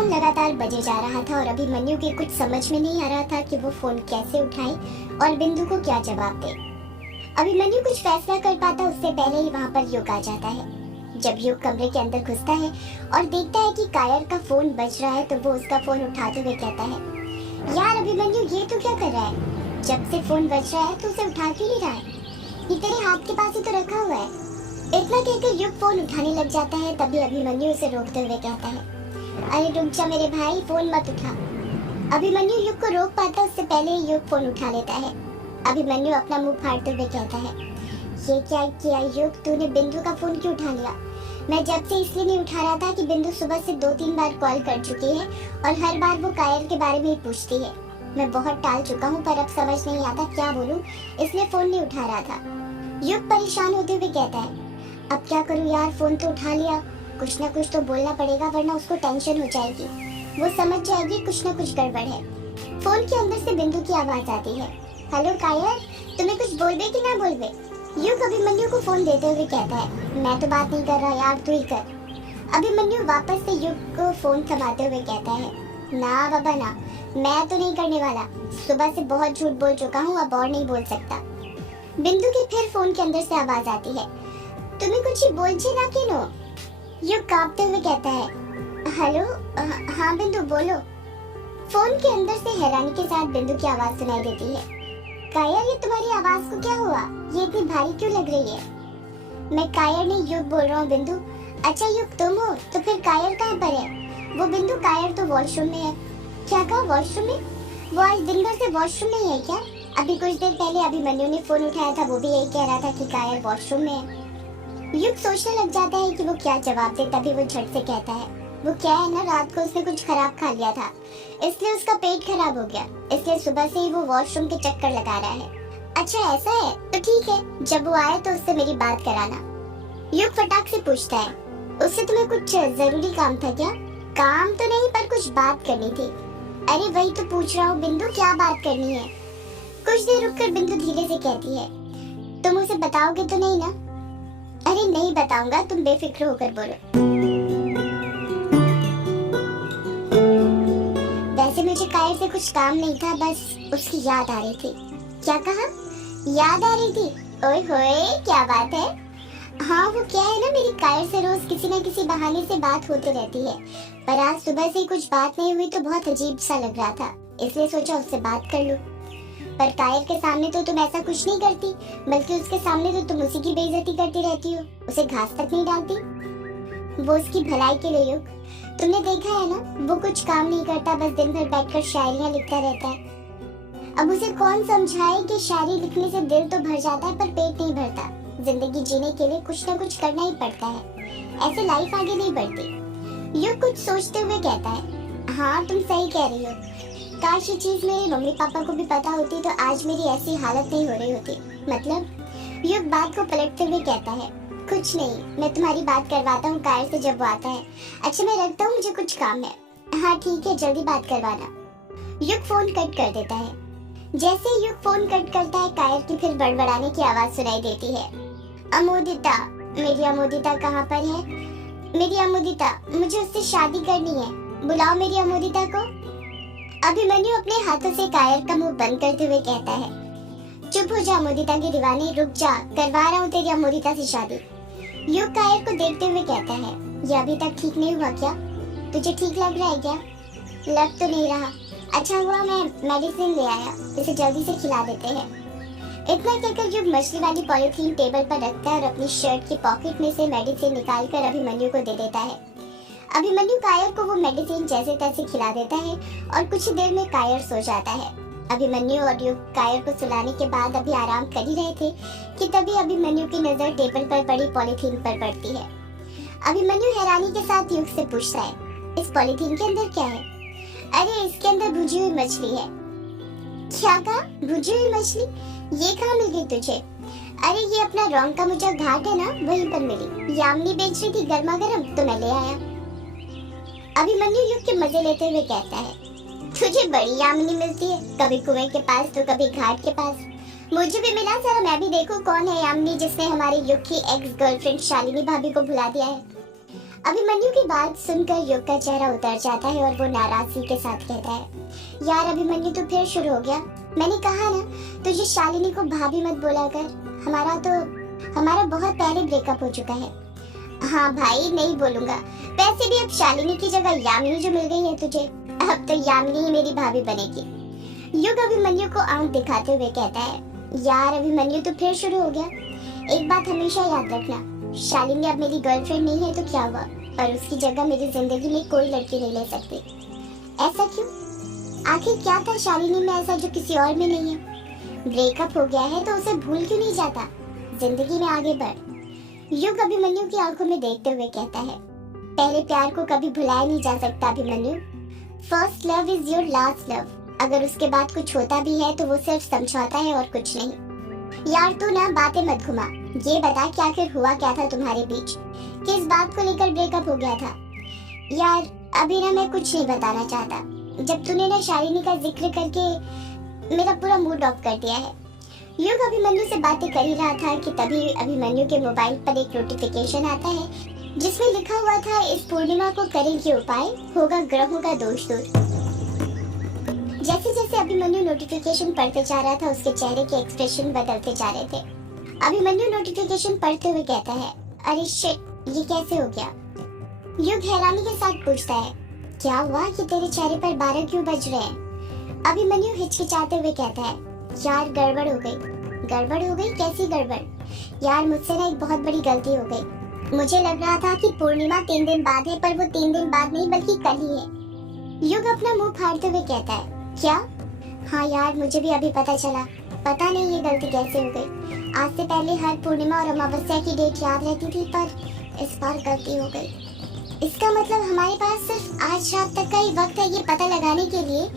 Phone लगातार बजे जा रहा था और अभिमन्यु के कुछ समझ में नहीं आ रहा था कि वो फोन कैसे उठाए और बिंदु को क्या जवाब दे। अभिमन्यु कुछ फैसला कर पाता उससे पहले ही वहाँ पर युग आ जाता है। जब युग कमरे के अंदर घुसता है और देखता है कि कायर का फोन बज रहा है तो वो उसका फोन उठाते हुए कहता है, यार अभिमन्यु ये तो क्या कर रहा है? जब से फोन बज रहा है तो उसे उठा क्यों नहीं रहा है? ये तेरे हाथ के पास ही तो रखा हुआ है। इतना कहकर युग फोन उठाने लग जाता है। तभी अभिमन्यु उसे रोकते हुए कहता है, अरे रुक जा मेरे भाई, फोन मत उठा। अभिमन्यु युग को रोक पाता उससे पहले ही युग फोन उठा लेता है। अभिमन्यु अपना मुंह फाड़ते हुए कहता है, ये क्या किया युग, तूने बिंदु का फोन क्यों उठा लिया? मैं जब से इसलिए नहीं उठा रहा था कि बिंदु सुबह से 2-3 बार कॉल कर चुकी है और हर बार वो कायर के बारे में ही पूछती है। मैं बहुत टाल चुका हूँ पर अब समझ नहीं आता क्या बोलूं, इसलिए फोन नहीं उठा रहा था। युग परेशान होते हुए कहता है, अब क्या करूँ यार, फोन तो उठा लिया, कुछ ना कुछ तो बोलना पड़ेगा वरना उसको टेंशन हो जाएगी, वो समझ जाएगी कुछ ना कुछ गड़बड़ है। फोन के अंदर से बिंदु की आवाज आती है, हेलो कायर, तुम्हें कुछ बोलबे कि ना बोलबे? युग अभिमन्यु को फोन देते हुए कहता है, मैं तो बात नहीं कर रहा यार, तू ही कर। अभिमन्यु वापस से युग को फोन थमाते हुए कहता है, ना बाबा ना, मैं तो नहीं करने वाला, सुबह से बहुत झूठ बोल चुका हूँ, अब और नहीं बोल सकता। बिंदु की फिर फोन के अंदर से आवाज आती है, तुम्हें कुछ ही बोल ना कि नो? युग कांपते हुए कहता है, हेलो, हाँ बिंदु बोलो। फोन के अंदर से हैरानी के साथ बिंदु की आवाज सुनाई देती है, कायर ये तुम्हारी आवाज को क्या हुआ, ये इतनी भारी क्यों लग रही है? मैं कायर नहीं युग बोल रहा हूँ बिंदु। अच्छा युग तुम हो, तो फिर कायर कहाँ पर है? वो बिंदु, कायर तो वॉशरूम में है। क्या कहा, वॉशरूम में? वो आज दिन भर से वॉशरूम में ही है क्या? अभी कुछ देर पहले अभिमन्यु ने फोन उठाया था, वो भी यही कह रहा था कि कायर वॉशरूम में है। युग सोचने लग जाता है कि वो क्या जवाब दे, तभी वो झट से कहता है, वो क्या है ना, रात को उसने कुछ खराब खा लिया था इसलिए उसका पेट खराब हो गया, इसलिए सुबह से ही वो वॉशरूम के चक्कर लगा रहा है। अच्छा ऐसा है, तो ठीक है, जब वो आए तो उससे मेरी बात कराना। युग फटाक से पूछता है, उससे तुम्हें कुछ जरूरी काम था क्या? काम तो नहीं पर कुछ बात करनी थी। अरे वही तो पूछ रहा हूँ बिंदु, क्या बात करनी है? कुछ देर रुककर बिंदु धीरे से कहती है, तुम उसे बताओगे तो नहीं ना? अरे नहीं बताऊंगा, तुम बेफिक्र होकर बोलो। वैसे मुझे कायर से कुछ काम नहीं था, बस उसकी याद आ रही थी। क्या कहा? याद आ रही थी? ओए होए क्या बात है? हाँ वो क्या है ना, मेरी कायर से रोज किसी न किसी बहाने से बात होती रहती है, पर आज सुबह से कुछ बात नहीं हुई तो बहुत अजीब सा लग रहा था, इसलिए सोचा उससे बात कर लूं। पर कायर के सामने तो तुम ऐसा कुछ नहीं करती, बल्कि उसके सामने तो तुम उसी की बेइज्जती करती रहती हो, उसे घास तक नहीं डालती। वो उसकी भलाई के लिए युग, तुमने देखा है ना, वो कुछ काम नहीं करता, बस दिन भर बैठकर शायरियां लिखता रहता है। अब उसे कौन समझाए कि शायरी लिखने से दिल तो भर जाता है पर पेट नहीं भरता। जिंदगी जीने के लिए कुछ ना कुछ करना ही पड़ता है, ऐसे लाइफ आगे नहीं बढ़ती। युग कुछ सोचते हुए कहता है, हाँ तुम सही कह रही हो, काश ये चीज मेरे मम्मी पापा को भी पता होती तो आज मेरी ऐसी हालत नहीं हो रही होती। मतलब? युग बात को पलटते हुए कहता है, कुछ नहीं, मैं तुम्हारी बात करवाता हूँ कायर से जब वो आता है। अच्छा मैं रखता हूँ, मुझे कुछ काम है। हाँ ठीक है, जल्दी बात करवाना। युग फोन कट कर देता है। जैसे ही युग फोन कट करता है, कायर की फिर बड़बड़ाने की आवाज सुनाई देती है, अमोदिता, मेरी अमोदिता कहाँ पर है? मेरी अमोदिता, मुझे उससे शादी करनी है, बुलाओ मेरी अमोदिता को। अभिमन्यु अपने हाथों से कायर का मुंह बंद करते हुए कहता है, चुप हो जा अमोदिता की दीवानी, रुक जा, करवा रहा हूँ तेरी अमोदिता से शादी। युग कायर को देखते हुए कहता है, ये अभी तक ठीक नहीं हुआ क्या? तुझे ठीक लग रहा है क्या? लग तो नहीं रहा। अच्छा हुआ मैं मेडिसिन ले आया, इसे जल्दी से खिला देते हैं। इतना कहकर युग मछली वाली पॉलिथीन टेबल पर रखता है और अपनी शर्ट की पॉकेट में से मेडिसिन निकालकर अभिमन्यु को दे देता है। अभिमन्यु कायर को वो मेडिसिन जैसे तैसे खिला देता है और कुछ ही देर में कायर सो जाता है। अभिमन्यु और युग कायर को सुलाने के बाद अभी आराम कर ही रहे थे कि तभी अभिमन्यु की नजर टेबल पर पड़ी पॉलिथीन पर पड़ती है। अभिमन्यु हैरानी के साथ युग से पूछता है, इस पॉलिथीन के अंदर क्या है? अरे इसके अंदर भुजी हुई मछली है। क्या कहा? भुजी हुई मछली? ये कहाँ मिल गई तुझे? अरे ये अपना रॉन्ग का मुझे घाट है ना, वहीं पर मिली, यामिनी बेच रही थी गर्मा गर्म तो मैं ले आया। अभिमन्यु युग के मजे लेते हुए कहता है, तुझे बड़ी यामिनी मिलती है, कभी कुएं के पास तो कभी घाट के पास। मुझे भी मिला, जरा मैं भी देखूं कौन है यामिनी जिसने हमारे युग की एक्स गर्लफ्रेंड शालिनी भाभी को भुला दिया है। अभिमन्यु की बात सुनकर युग का चेहरा उतर जाता है और वो नाराजगी के साथ कहता है, यार अभिमन्यु तो फिर शुरू हो गया। मैंने कहा ना तुझे शालिनी को भाभी मत बोला कर। हमारा बहुत पहले ब्रेकअप हो चुका है। हाँ भाई नहीं बोलूंगा। वैसे भी अब शालिनी की जगह यामिनी जो मिल गई है तुझे, अब तो यामिनी ही मेरी भाभी बनेगी। युग अभिमन्यु को आंख दिखाते हुए कहता है, यार अभिमन्यु तो फिर शुरू हो गया। एक बात हमेशा याद रखना, शालिनी अब मेरी गर्लफ्रेंड नहीं है तो क्या हुआ, पर उसकी जगह मेरी जिंदगी में कोई लड़की नहीं ले सकती। ऐसा क्यों? आखिर क्या था शालिनी में ऐसा जो किसी और में नहीं है? ब्रेकअप हो गया है तो उसे भूल क्यों नहीं जाता? जिंदगी में आगे बढ़। युग अभिमन्यु की आंखों में देखते हुए कहता है, पहले प्यार को कभी भुलाया नहीं जा सकता Abhimanyu. First love is your last love. अगर उसके बाद कुछ होता भी है तो वो सिर्फ समझौता है और कुछ नहीं। यार तू ना बातें मत घुमा, ये बता कि आखिर हुआ क्या था तुम्हारे बीच, किस बात को लेकर ब्रेकअप हो गया था? यार अभी ना मैं कुछ नहीं बताना चाहता। जब तूने ना शालिनी का जिक्र करके मेरा पूरा मूड ऑफ कर दिया है। युग अभिमन्यु से बातें कर ही रहा था कि तभी अभिमन्यु के मोबाइल पर एक नोटिफिकेशन आता है जिसमें लिखा हुआ था, इस पूर्णिमा को करेंगे उपाय, होगा ग्रहों का दोष दूर। जैसे जैसे अभिमन्यु नोटिफिकेशन पढ़ते जा रहा था उसके चेहरे के एक्सप्रेशन बदलते जा रहे थे। अभिमन्यु नोटिफिकेशन पढ़ते हुए कहता है, अरे शिट ये कैसे हो गया? युग हैरानी के साथ पूछता है, क्या हुआ कि तेरे चेहरे पर 12 क्यों बज रहे हैं? अभिमन्यु हिचकिचाते हुए कहता है, यार गड़बड़ हो गई। गड़बड़ हो गई? कैसी गड़बड़? यार मुझसे ना एक बहुत बड़ी गलती हो गई। मुझे लग रहा था कि पूर्णिमा 3 दिन बाद है, पर वो 3 दिन बाद नहीं बल्कि कल ही है। युग अपना मुंह फाड़ते हुए कहता है, क्या? हाँ यार मुझे भी अभी पता चला। पता नहीं ये गलती कैसे हो गई। आज से पहले हर पूर्णिमा और अमावस्या की डेट याद रहती थी, पर इस बार गलती हो गई। इसका मतलब हमारे पास सिर्फ आज रात तक का ही वक्त है ये पता लगाने के लिए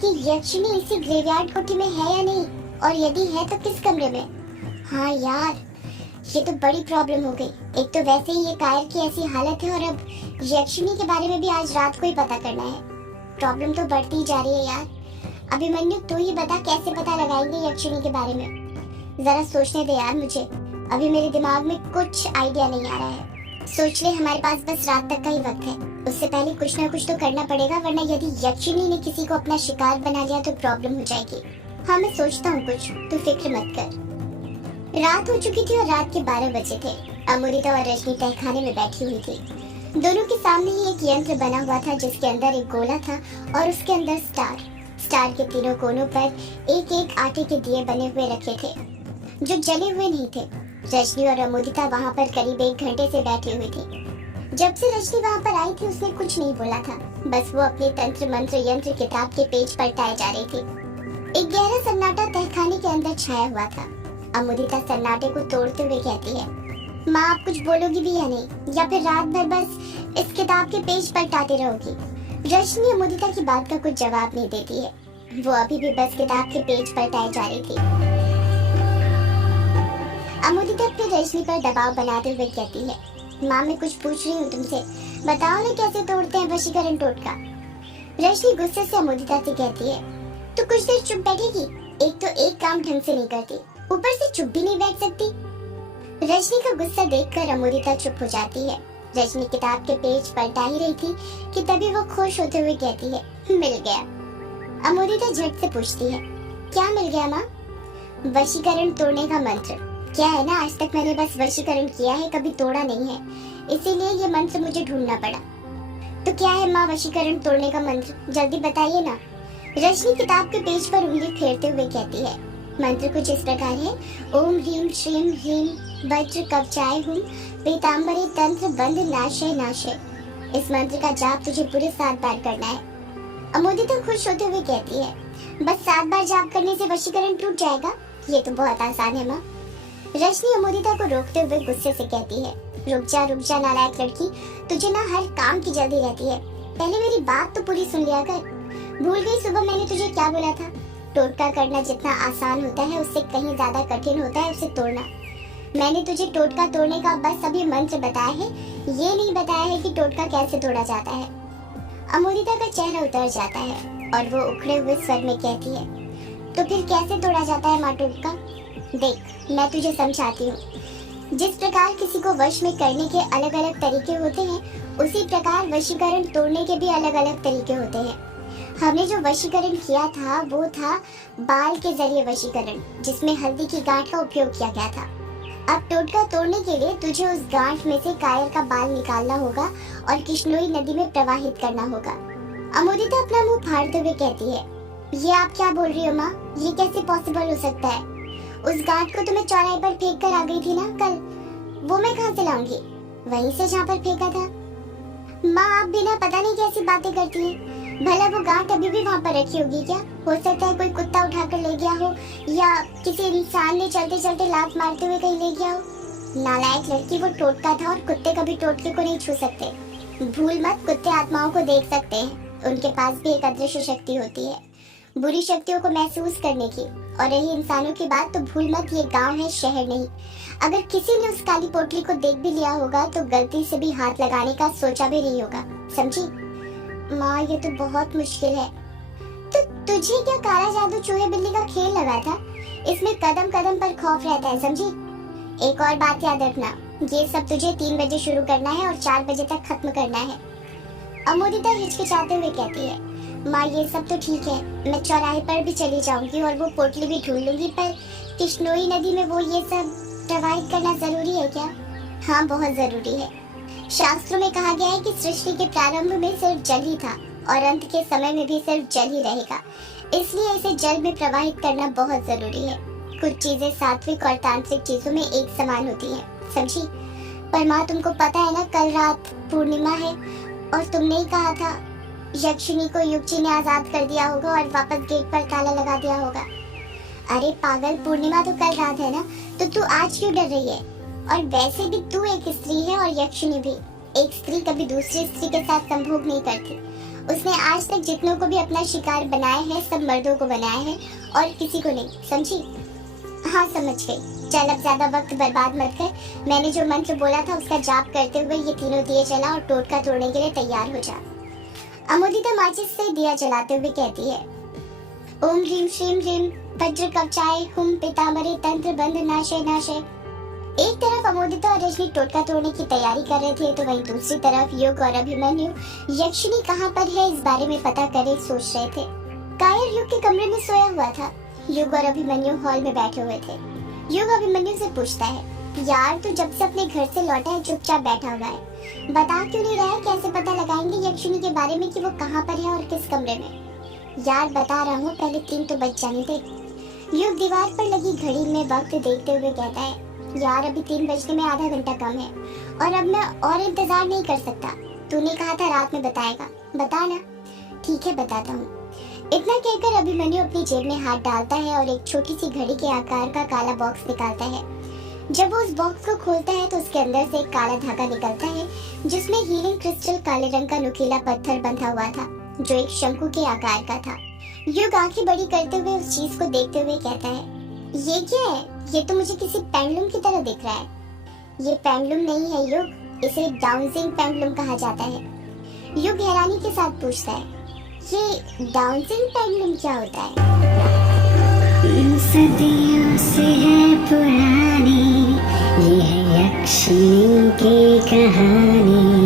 कि यक्षिणी इसी ग्रेवयार्ड कोठी में है या नहीं, और यदि है तो किस कमरे में। हाँ यार ये तो बड़ी प्रॉब्लम हो गई। एक तो वैसे ही ये कायर की ऐसी हालत है और अब यक्षिणी के बारे में भी आज रात को ही पता करना है। प्रॉब्लम तो बढ़ती ही जा रही है यार। अभिमन्यु तू ही बता कैसे पता लगाएंगे यक्षिणी के बारे में? जरा सोचने दे यार मुझे, अभी मेरे दिमाग में कुछ आइडिया नहीं आ रहा है। सोच ले हमारे पास बस रात तक का ही वक्त है, उससे पहले कुछ ना कुछ तो करना पड़ेगा, वरना यदि यक्षिणी ने किसी को अपना शिकार बना लिया तो प्रॉब्लम हो जाएगी। हाँ मैं सोचता हूँ कुछ, तू फिक्र मत कर। रात हो चुकी थी और रात के 12 बजे थे। अमृता और रजनी तहखाने में बैठी हुई थी। दोनों के सामने ही एक यंत्र बना हुआ था जिसके अंदर एक गोला था और उसके अंदर स्टार के तीनों कोनों पर एक एक आटे के दिए बने हुए रखे थे जो जले हुए नहीं थे। रजनी और अमोदिता वहाँ पर करीब 1 घंटे से बैठी हुई थी। जब से रजनी वहाँ पर आई थी उसने कुछ नहीं बोला था, बस वो अपने तंत्र मंत्र यंत्र किताब के पेज पलटाए जा रही थी। एक गहरा सन्नाटा तहखाने के अंदर छाया हुआ था। अमोदिता सन्नाटे को तोड़ते हुए कहती है, माँ आप कुछ बोलोगी भी या नहीं, या फिर रात भर बस इस किताब के पेज पलटाते रहोगी? रजनी अमोदिता की बात का कुछ जवाब नहीं देती है। वो अभी भी बस किताब के पेज पलटाए जा रही थी। अमोदिता फिर रजनी पर दबाव बनाते हुए कहती है, माँ मैं कुछ पूछ रही हूँ तुमसे, बताओ ना कैसे तोड़ते हैं वशीकरण टोटका? रजनी गुस्से से अमोदिता से कहती है, तू कुछ देर चुप बैठेगी? एक तो एक काम ढंग से नहीं करती, ऊपर से चुप भी नहीं बैठ सकती। रजनी का गुस्सा देखकर अमोदिता चुप हो जाती है। रजनी किताब के पेज पलटा ही रही थी कि तभी वो खुश होते हुए कहती है, मिल गया। अमोदिता झट से पूछती है, क्या मिल गया माँ? वशीकरण तोड़ने का मंत्र। क्या है ना, आज तक मैंने बस वशीकरण किया है, कभी तोड़ा नहीं है, इसीलिए ये मंत्र मुझे ढूंढना पड़ा। तो क्या है माँ वशीकरण तोड़ने का मंत्र, जल्दी बताइए ना। रजनी किताब के पेज पर उंगली फेरते हुए कहती है, मंत्र कुछ इस प्रकार है, ओम ह्रीम श्रीम ह्रीम वज्र कवचाय हुम पीताम्बरी तंत्र बंद नाशय नाशय। इस मंत्र का जाप तुझे पूरे 7 बार करना है। अमोदिता खुश होते हुए कहती है, बस 7 बार जाप करने से वशीकरण टूट जाएगा? ये तो बहुत आसान है माँ। रजनी अमोदिता को रोकते हुए गुस्से से कहती है, रुक जा नालायक लड़की, तुझे ना हर काम की जल्दी रहती है। पहले मेरी बात तो पूरी सुन लिया कर। भूल गई सुबह मैंने तुझे क्या बोला था? टोटका करना जितना आसान होता है उससे कहीं ज्यादा कठिन होता है उसे तोड़ना। मैंने तुझे टोटका तोड़ने का बस अभी मंत्र बताया है, ये नहीं बताया है कि टोटका कैसे तोड़ा जाता है। अमोदिता का चेहरा उतर जाता है और वो उखड़े हुए स्वर में कहती है, तो फिर कैसे तोड़ा जाता है माँ टोटका? देख मैं तुझे समझाती हूँ। जिस प्रकार किसी को वश में करने के अलग अलग तरीके होते हैं, उसी प्रकार वशीकरण तोड़ने के भी अलग अलग तरीके होते हैं। हमने जो वशीकरण किया था वो था बाल के जरिए वशीकरण, जिसमें हल्दी की गांठ का उपयोग किया गया था। अब टोटका तोड़ने के लिए तुझे उस गांठ में से कायर का बाल निकालना होगा और किश्नोई नदी में प्रवाहित करना होगा। अमोदिता अपना मुंह फाड़ते हुए कहती है, ये आप क्या बोल रही हो माँ? ये कैसे पॉसिबल हो सकता है? उस गांठ को तो मैं चौराहे पर फेंक कर आ गई थी ना कल, वो मैं कहाँ से लाऊंगी? वहीं से जहाँ पर फेंका था। माँ आप बिना पता नहीं कैसी बातें करती हैं। भला वो गांठ अभी भी वहाँ पर रखी होगी क्या? हो सकता है कोई कुत्ता उठाकर ले गया हो या किसी इंसान ने चलते चलते लात मारते हुए कहीं ले गया हो। नालायक लड़की, वो टोटका था और कुत्ते कभी टोटके को नहीं छू सकते। भूल मत, कुत्ते आत्माओं को देख सकते हैं, उनके पास भी एक अदृश्य शक्ति होती है, बुरी शक्तियों को महसूस करने की। और रही इंसानों की बात, तो भूल मत, ये गांव है, शहर नहीं। अगर किसी ने उस काली पोटली को देख भी लिया होगा तो गलती से भी हाथ लगाने का सोचा भी नहीं होगा, समझी? माँ ये तो बहुत मुश्किल है। तो तुझे क्या काला जादू चूहे बिल्ली का खेल लगा था? इसमें कदम कदम पर खौफ रहता है, समझी? एक और बात याद रखना, ये सब तुझे 3 बजे शुरू करना है और 4 बजे तक खत्म करना है। अमोदिता हिचकिचाते हुए कहती है, माँ ये सब तो ठीक है, मैं चौराहे पर भी चली जाऊंगी और वो पोटली भी ढूंढ लूंगी, पर किश्नोई नदी में वो ये सब प्रवाहित करना जरूरी है क्या? हाँ बहुत जरूरी है। शास्त्रों में कहा गया है कि सृष्टि के प्रारंभ में सिर्फ जल ही था और अंत के समय में भी सिर्फ जल ही रहेगा, इसलिए इसे जल में प्रवाहित करना बहुत जरूरी है। कुछ चीजें सात्विक और तांत्रिक चीजों में एक समान होती हैं, समझी? पर माँ तुमको पता है ना, कल रात पूर्णिमा है और तुमने ही कहा था यक्षिणी को युगची ने आजाद कर दिया होगा और वापस गेट पर ताला लगा दिया होगा। अरे पागल, पूर्णिमा तो कल रात है ना, तो तू आज क्यों डर रही है? और वैसे भी तू एक स्त्री है और यक्षिणी भी। एक स्त्री कभी दूसरी स्त्री के साथ संभोग नहीं करती। उसने आज तक जितनों को भी अपना शिकार बनाया है सब मर्दों को बनाया है और किसी को नहीं, समझी? हाँ समझ गई। चल अब ज्यादा वक्त बर्बाद मत कर, मैंने जो मंत्र बोला था उसका जाप करते हुए ये तीनों दिए जला और टोटका तोड़ने के लिए तैयार हो जा। अमोदिता माचिस से दिया जलाते हुए कहती है, ओम ह्रीम श्रीम ह्रीम वज्र कवचाय हुम पितामरे तंत्र बंध नाशे नाशे। एक तरफ अमोदिता और रजनी टोटका तोड़ने की तैयारी कर रहे थे, तो वहीं दूसरी तरफ युग और अभिमन्यु यक्षिणी कहाँ पर है इस बारे में पता करे सोच रहे थे। कायर युग के कमरे में सोया हुआ था, युग और अभिमन्यु हॉल में बैठे हुए थे। युग अभिमन्यु से पूछता है, यार तू जब से अपने घर से लौटा है चुपचाप बैठा हुआ है, बता क्यों नहीं रहा है? कैसे पता लगाएंगे यक्षिणी के बारे में कि वो कहाँ पर है और किस कमरे में? यार बता रहा हूँ, पहले 3 तो बज जाने दे। युग दीवार पर लगी घड़ी में वक्त देखते हुए कहता है, यार अभी 3 बजने में आधा घंटा कम है और अब मैं और इंतजार नहीं कर सकता। तूने कहा था रात में बताएगा, बता ना। ठीक है बताता हूँ। इतना कहकर अभिमन्यु अपनी जेब में हाथ डालता है और एक छोटी सी घड़ी के आकार का काला बॉक्स निकालता है। जब वो उस बॉक्स को खोलता है तो उसके अंदर से एक काला धागा निकलता है, जिसमें हीलिंग क्रिस्टल काले रंग का नुकीला पत्थर बंधा हुआ था, जो एक शंकु के आकार का था। युग आंखें बड़ी करते हुए उस चीज को देखते हुए कहता है, ये क्या है? ये तो मुझे किसी पेंडुलम की तरह दिख रहा है। ये पेंडुलम नहीं है युग, इसे डाउनसिंग पेंडुलम कहा जाता है। युग हैरानी के साथ पूछता है, ये डाउनसिंग पेंडुलम क्या होता है? सदियों से है पुरानी ये है यक्षिणी की कहानी।